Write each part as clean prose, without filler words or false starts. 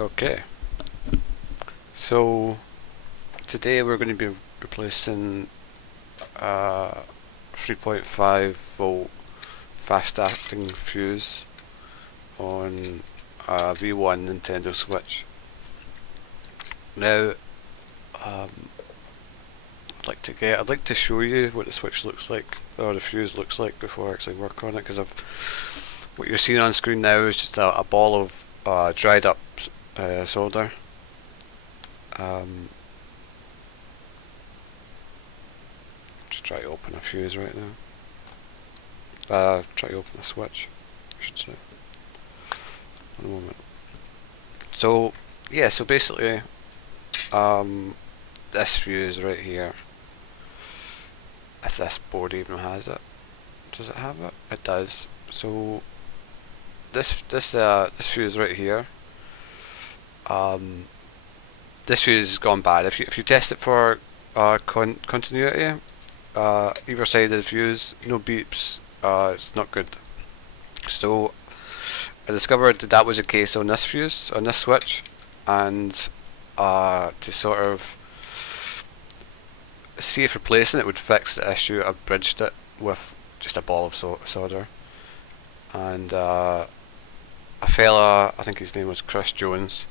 Okay, so today we're going to be replacing a 3.5 volt fast acting fuse on a V1 Nintendo Switch. Now, I'd like to show you what the switch looks like, or the fuse looks like, before I actually work on it, because what you're seeing on screen now is just a ball of dried up solder. Just try to open a fuse right now. Try to open a switch, I should say. One moment. So yeah, so basically, this fuse right here, if this board even has it, does it have it? It does. So this fuse right here, this fuse has gone bad. If you test it for continuity, either side of the fuse, no beeps, it's not good. So I discovered that was the case on this fuse, on this switch, and to sort of see if replacing it would fix the issue, I bridged it with just a ball of solder. And a fella, I think his name was Chris Jones,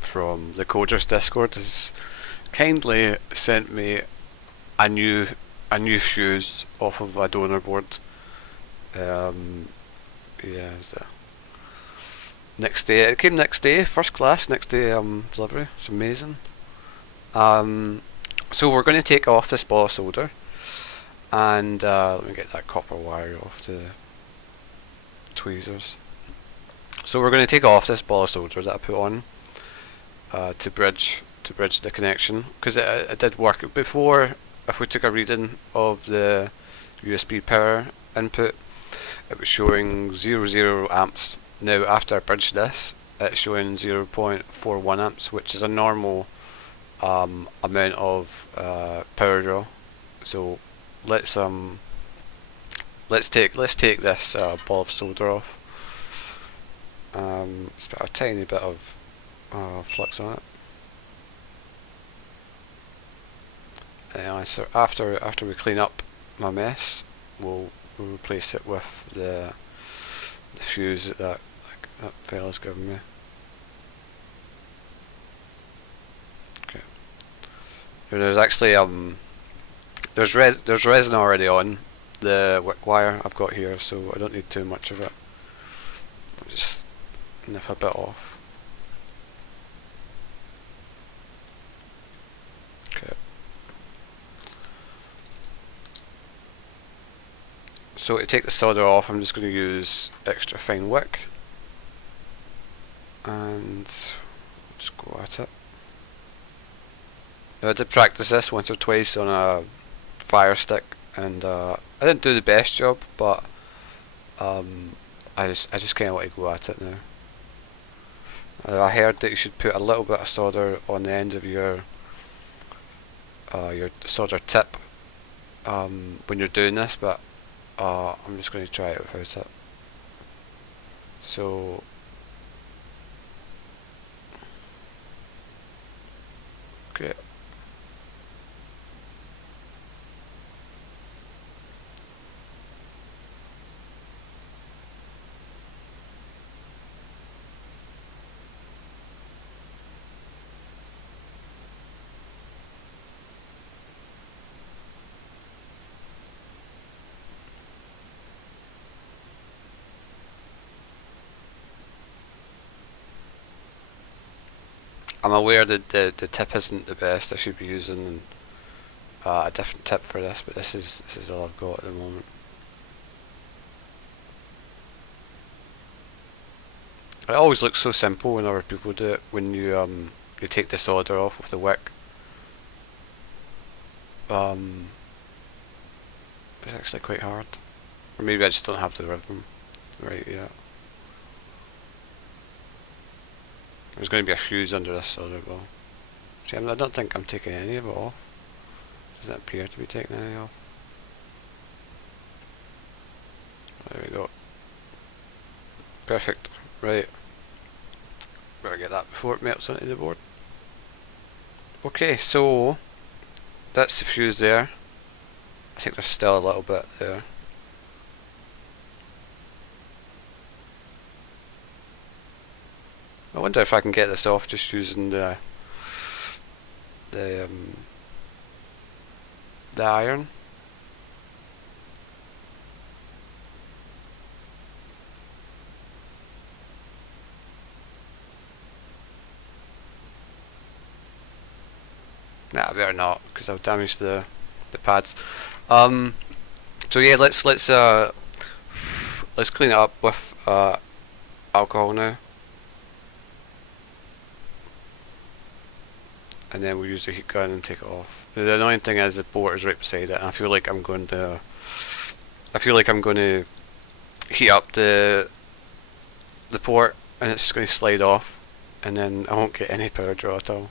from the Coders Discord, has kindly sent me a new fuse off of a donor board. Yeah, it's next day. It came next day, first class, next day delivery. It's amazing. So we're going to take off this ball of solder, and let me get that copper wire off the tweezers. So we're going to take off this ball of solder that I put on to bridge the connection, because it did work before. If we took a reading of the USB power input, it was showing 0 amps. Now after I bridged this, it's showing 0.41 amps, which is a normal amount of power draw. So let's take this ball of solder off. It's got a tiny bit of flux on it. So after we clean up my mess, we'll replace it with the fuse that fella's given me. Okay. There's actually there's resin already on the wick wire I've got here, so I don't need too much of it. I'll just nip a bit off. Okay. So to take the solder off, I'm just going to use extra fine wick and just go at it. Now I did practice this once or twice on a fire stick, and I didn't do the best job, but I just kind of want to go at it now. I heard that you should put a little bit of solder on the end of your solder tip when you're doing this, but I'm just going to try it without it. So great. I'm aware that the tip isn't the best. I should be using a different tip for this, but this is all I've got at the moment. It always looks so simple when other people do it. When you take the solder off with the wick, it's actually quite hard. Or maybe I just don't have the rhythm right yet. There's going to be a fuse under this solder ball. See, I don't think I'm taking any of it off. Doesn't appear to be taking any off. There we go. Perfect. Right. Better get that before it melts onto the board. Okay, so that's the fuse there. I think there's still a little bit there. I wonder if I can get this off just using the iron. Nah, I better not, because I'll damage the pads. So yeah, let's clean it up with alcohol now, and then we'll use the heat gun and take it off. The annoying thing is the port is right beside it, and I feel like I'm going to heat up the port, and it's going to slide off, and then I won't get any power draw at all.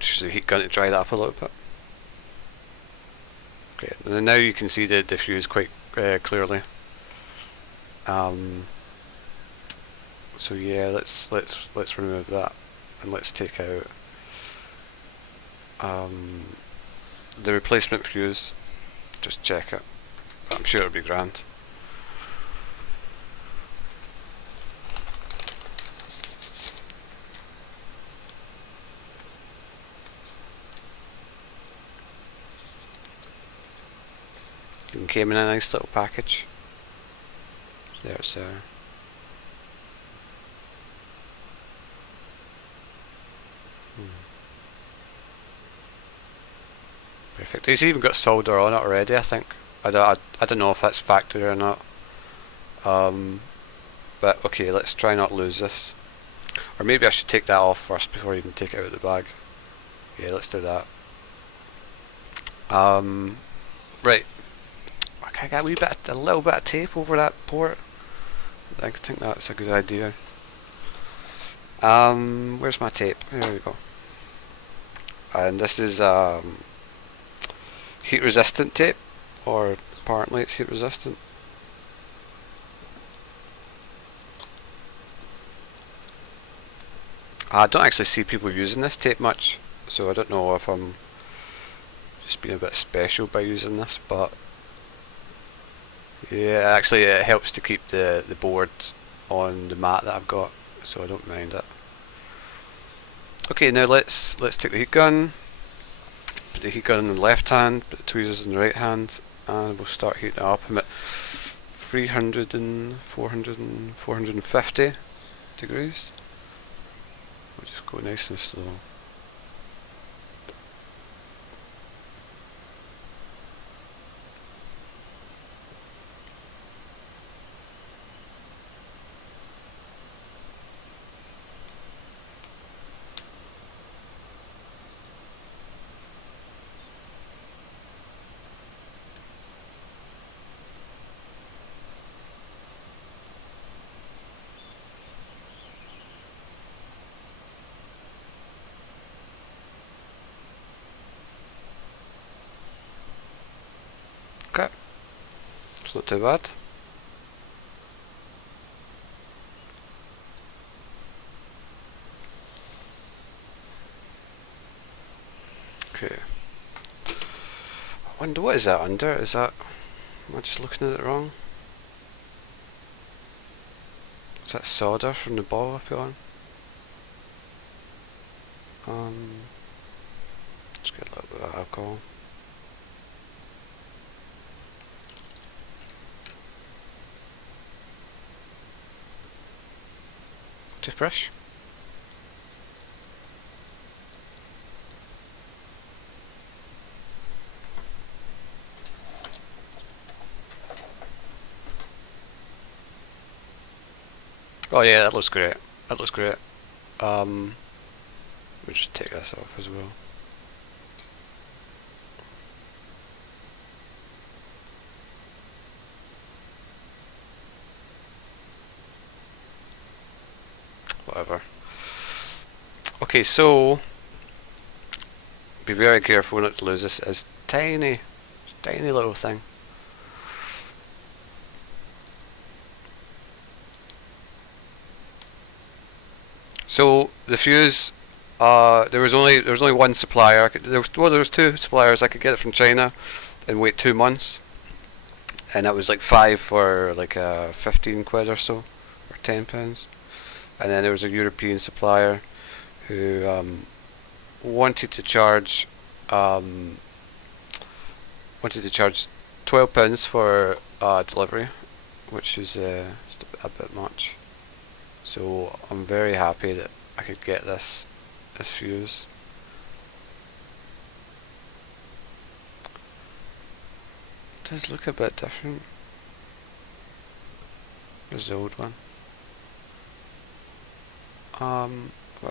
Just the heat gun to dry that up a little bit. Okay, and then now you can see the fuse quite clearly. So yeah, let's remove that, and let's take out the replacement fuse. Just check it, but I'm sure it'll be grand. It came in a nice little package. There it's there. Perfect. It's even got solder on it already, I think. I don't know if that's factory or not. But okay, let's try not lose this. Or maybe I should take that off first before I even take it out of the bag. Yeah, let's do that. Right. I got a little bit of tape over that port. I think that's a good idea. Where's my tape? There we go. And this is heat resistant tape, or apparently it's heat resistant. I don't actually see people using this tape much, so I don't know if I'm just being a bit special by using this, but yeah, actually it helps to keep the board on the mat that I've got, so I don't mind it. Okay, now let's take the heat gun, put the heat gun in the left hand, put the tweezers in the right hand, and we'll start heating it up. I'm at 300 and 400 and 450 degrees. We'll just go nice and slow. Okay, it's not too bad. Okay. I wonder what is that under? Is that... am I just looking at it wrong? Is that solder from the ball I put on? Let's get a little bit of alcohol. Toothbrush. Oh yeah, that looks great. That looks great. We'll just take this off as well. Whatever. Okay, so be very careful not to lose this. It's tiny little thing. So the fuse, there was only one supplier. There was two suppliers. I could get it from China and wait 2 months, and that was like five for like 15 quid or so, or £10. And then there was a European supplier who wanted to charge £12 for delivery, which is just a bit much. So I'm very happy that I could get this fuse. It does look a bit different. There's the old one. I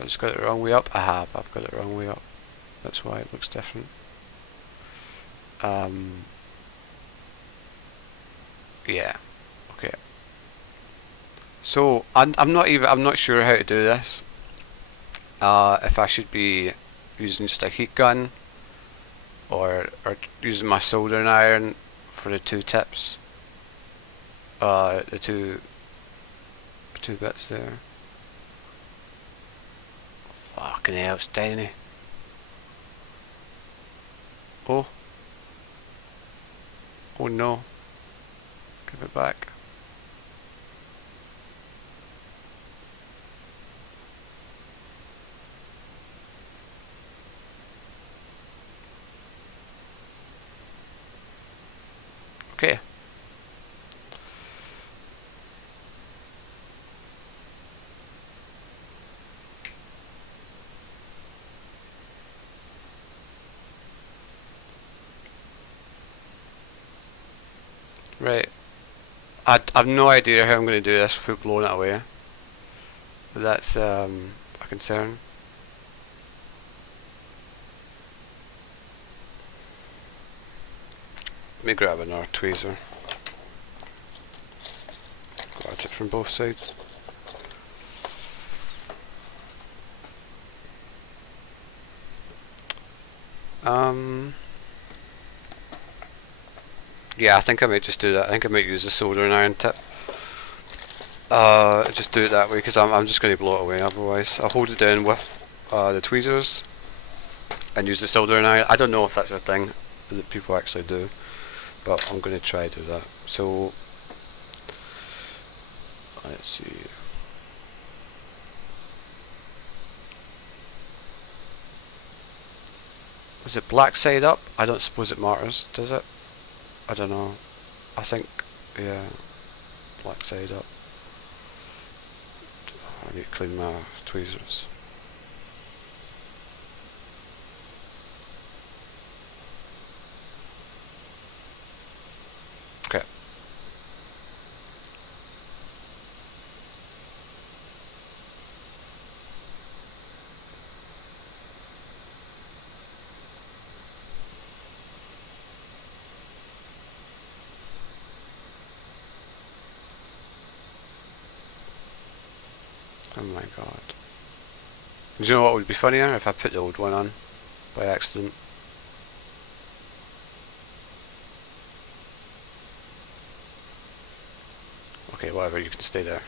just got it the wrong way up. I've got it the wrong way up. That's why it looks different. Yeah. Okay. So I'm not sure how to do this. If I should be using just a heat gun, or using my soldering iron for the two tips. The two bits there. Fucking hell, it's tiny. Oh. Oh no. Give it back. Okay. Right. I've no idea how I'm going to do this without blowing it away. But that's a concern. Let me grab another tweezer. Go at it from both sides. Yeah, I think I might just do that. I think I might use the soldering iron tip. Just do it that way, because I'm just going to blow it away otherwise. I'll hold it down with the tweezers and use the soldering iron. I don't know if that's a thing that people actually do, but I'm going to try to do that. So let's see. Was it black side up? I don't suppose it matters, does it? I don't know. I think, yeah, black side up. I need to clean my tweezers. Okay. Oh my god. Do you know what would be funnier? If I put the old one on by accident. Okay, whatever, you can stay there.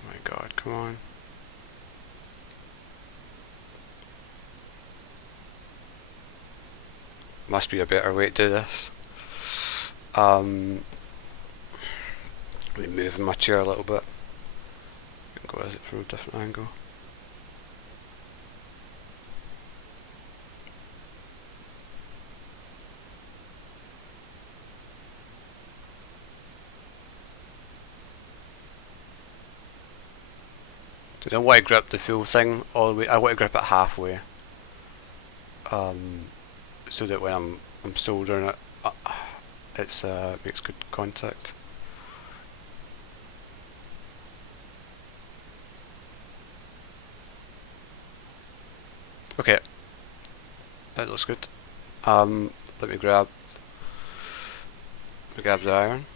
Oh my god, come on. Must be a better way to do this. Let me move my chair a little bit. Go at it from a different angle. I don't want to grip the full thing all the way. I want to grip it halfway, so that when I'm soldering it, it's makes good contact. Okay, that looks good. Let me grab the iron.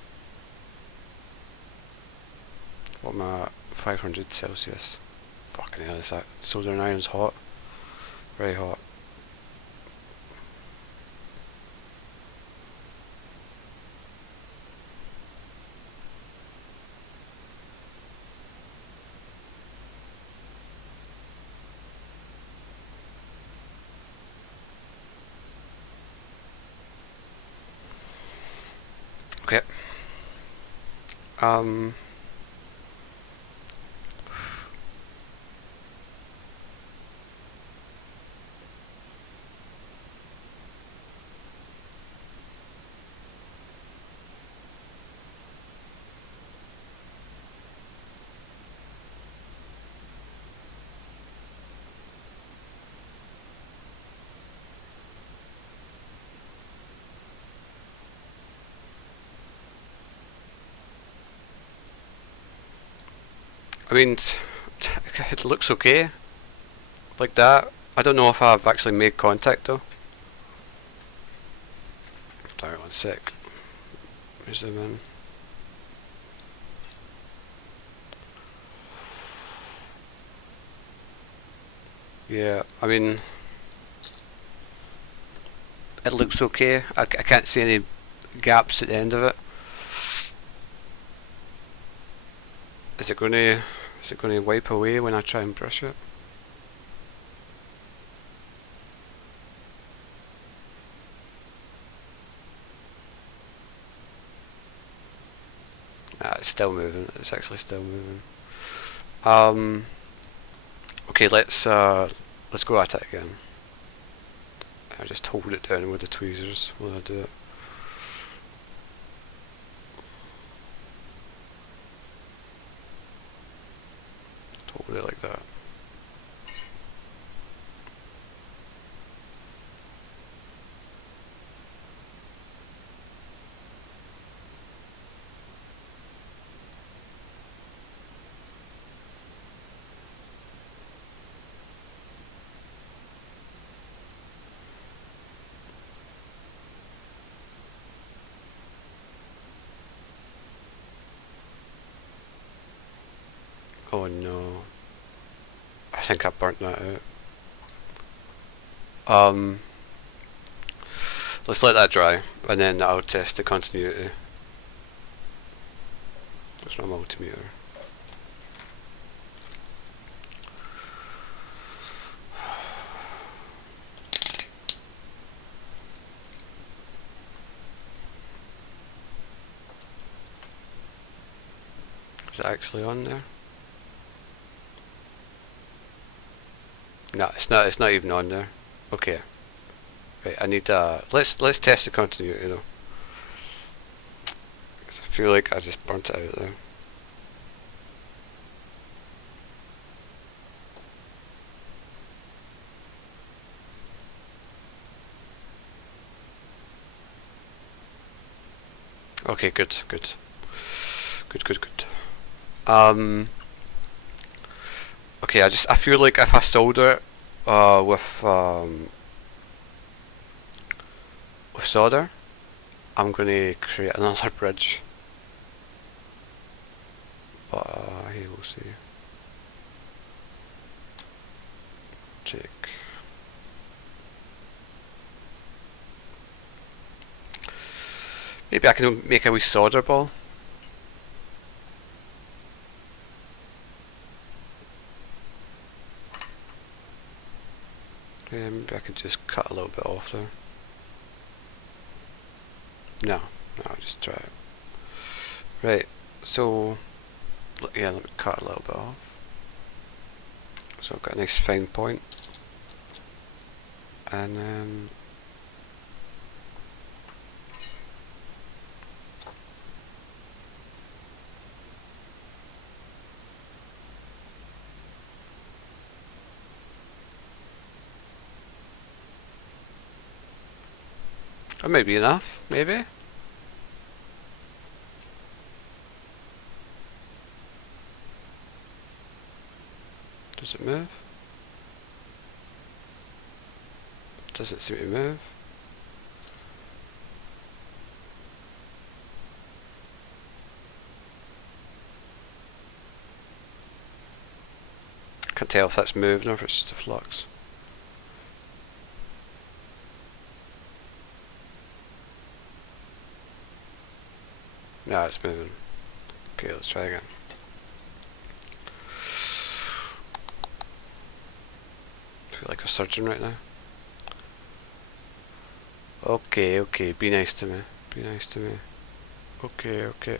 What am I? 500 Celsius. Fucking hell, this soldering iron's hot. Very hot. Okay. I mean, it looks okay, like that. I don't know if I've actually made contact though. Sorry, 1 sec. Let me zoom in. Yeah, I mean, it looks okay. I can't see any gaps at the end of it. Is it going to wipe away when I try and brush it? Nah, it's still moving. It's actually still moving. Okay, let's go at it again. I just hold it down with the tweezers while I do it. Hold it like that. Oh no. I think I burnt that out. Let's let that dry, and then I'll test the continuity. There's no multimeter. Is it actually on there? No, it's not. It's not even on there. Okay. Right, I need let's test the continuity though. 'Cause I feel like I just burnt it out there. Okay, good. Okay, I feel like if I solder it with solder, I'm gonna create another bridge. But here we'll see. Check. Maybe I can make a wee solder ball. Yeah, maybe I could just cut a little bit off there. No, I'll just try it. Right, so yeah, let me cut a little bit off. So I've got a nice fine point, and then That might be enough, maybe? Does it move? Does it seem to move? Can't tell if that's moving or if it's just a flux. No, it's moving. Okay, let's try again. I feel like a surgeon right now. Okay, okay, be nice to me. Be nice to me. Okay, okay.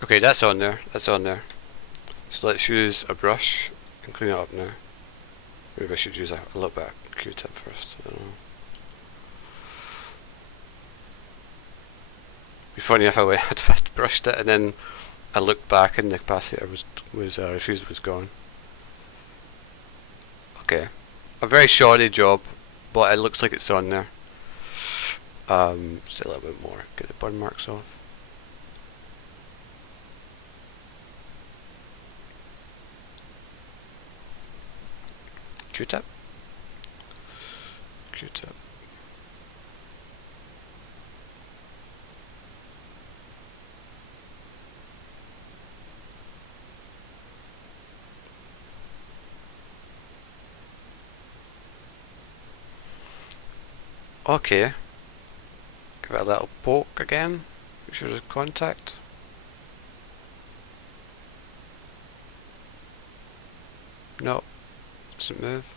Okay, that's on there. That's on there. So let's use a brush and clean it up now. Maybe I should use a little bit of Q-tip first. I don't know. It'd be funny if I had brushed it and then I looked back and the capacitor refused was gone. Okay, a very shoddy job, but it looks like it's on there. Just a little bit more. Get the burn marks off. Q-tip. Q-tip. Okay. Give it a little poke again. Make sure there's contact. No. Doesn't move.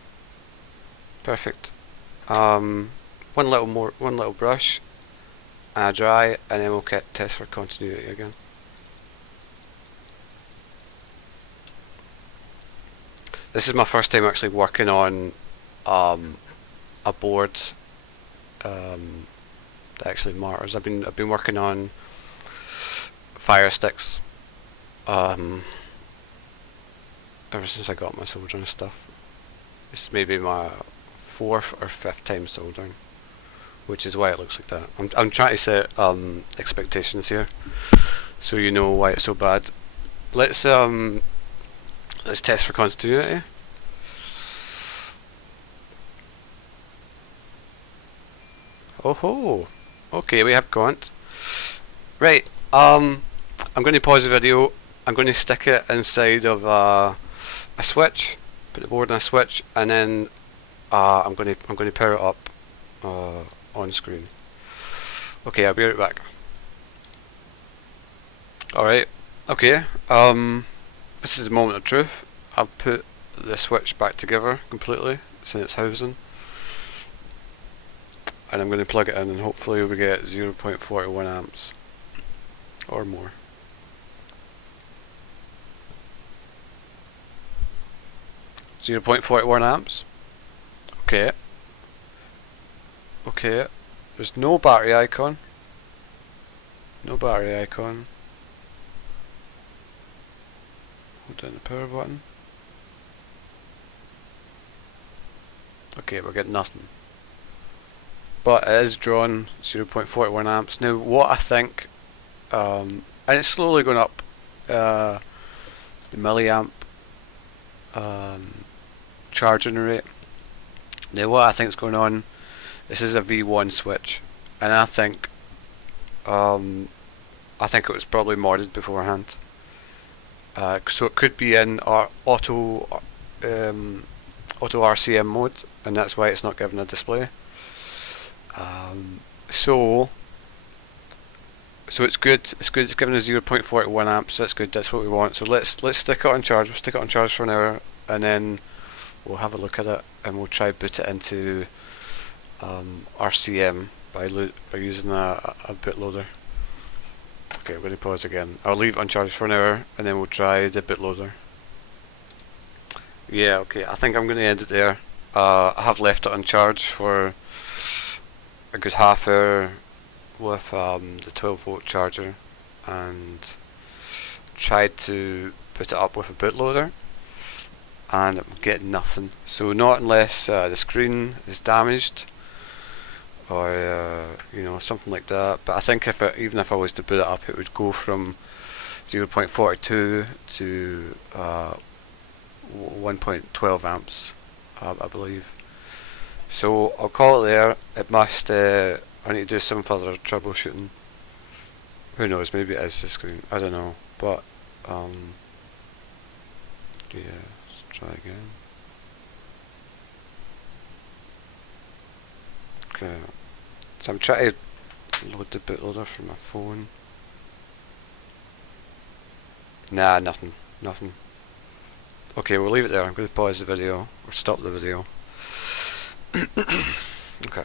Perfect. One little brush, and dry, and then we'll test for continuity again. This is my first time actually working on a board that actually matters. I've been working on fire sticks ever since I got my soldering stuff. This is maybe my 4th or 5th time soldering, which is why it looks like that. I'm trying to set expectations here, so you know why it's so bad. Let's test for continuity. Oh ho! Okay, we have cont. Right. I'm going to pause the video. I'm going to stick it inside of a switch. Put the board on a switch, and then I'm going to power it up on screen. Okay, I'll be right back. All right. Okay. This is the moment of truth. I've put the switch back together completely. It's in its housing, and I'm going to plug it in, and hopefully we get 0.41 amps or more. .41 amps. Okay. Okay. There's no battery icon. No battery icon. Hold down the power button. Okay, we're getting nothing. But it is drawn 0.41 amps. Now what I think, and it's slowly going up, the milliamp charging rate. Now what I think is going on, this is a V1 switch, and I think it was probably modded beforehand. So it could be in our auto RCM mode, and that's why it's not given a display. So it's good. It's good. It's given us 0.41 amps. That's good. That's what we want. So let's stick it on charge. We'll stick it on charge for an hour, and then we'll have a look at it, and we'll try boot it into RCM by using a bootloader. Okay, I'm going to pause again. I'll leave it on charge for an hour, and then we'll try the bootloader. Yeah, okay. I think I'm going to end it there. I have left it on charge for a good half hour with the 12-volt charger, and tried to put it up with a bootloader, and I'm getting nothing. So not unless the screen is damaged, or you know, something like that. But I think even if I was to boot it up, it would go from 0.42 to 1.12 amps, I believe. So I'll call it there. It must. I need to do some further troubleshooting. Who knows? Maybe it is the screen. I don't know. But yeah, let's try again. Okay. So I'm trying to load the bootloader from my phone. Nah, nothing. Okay, we'll leave it there. I'm going to pause the video, or stop the video. Okay.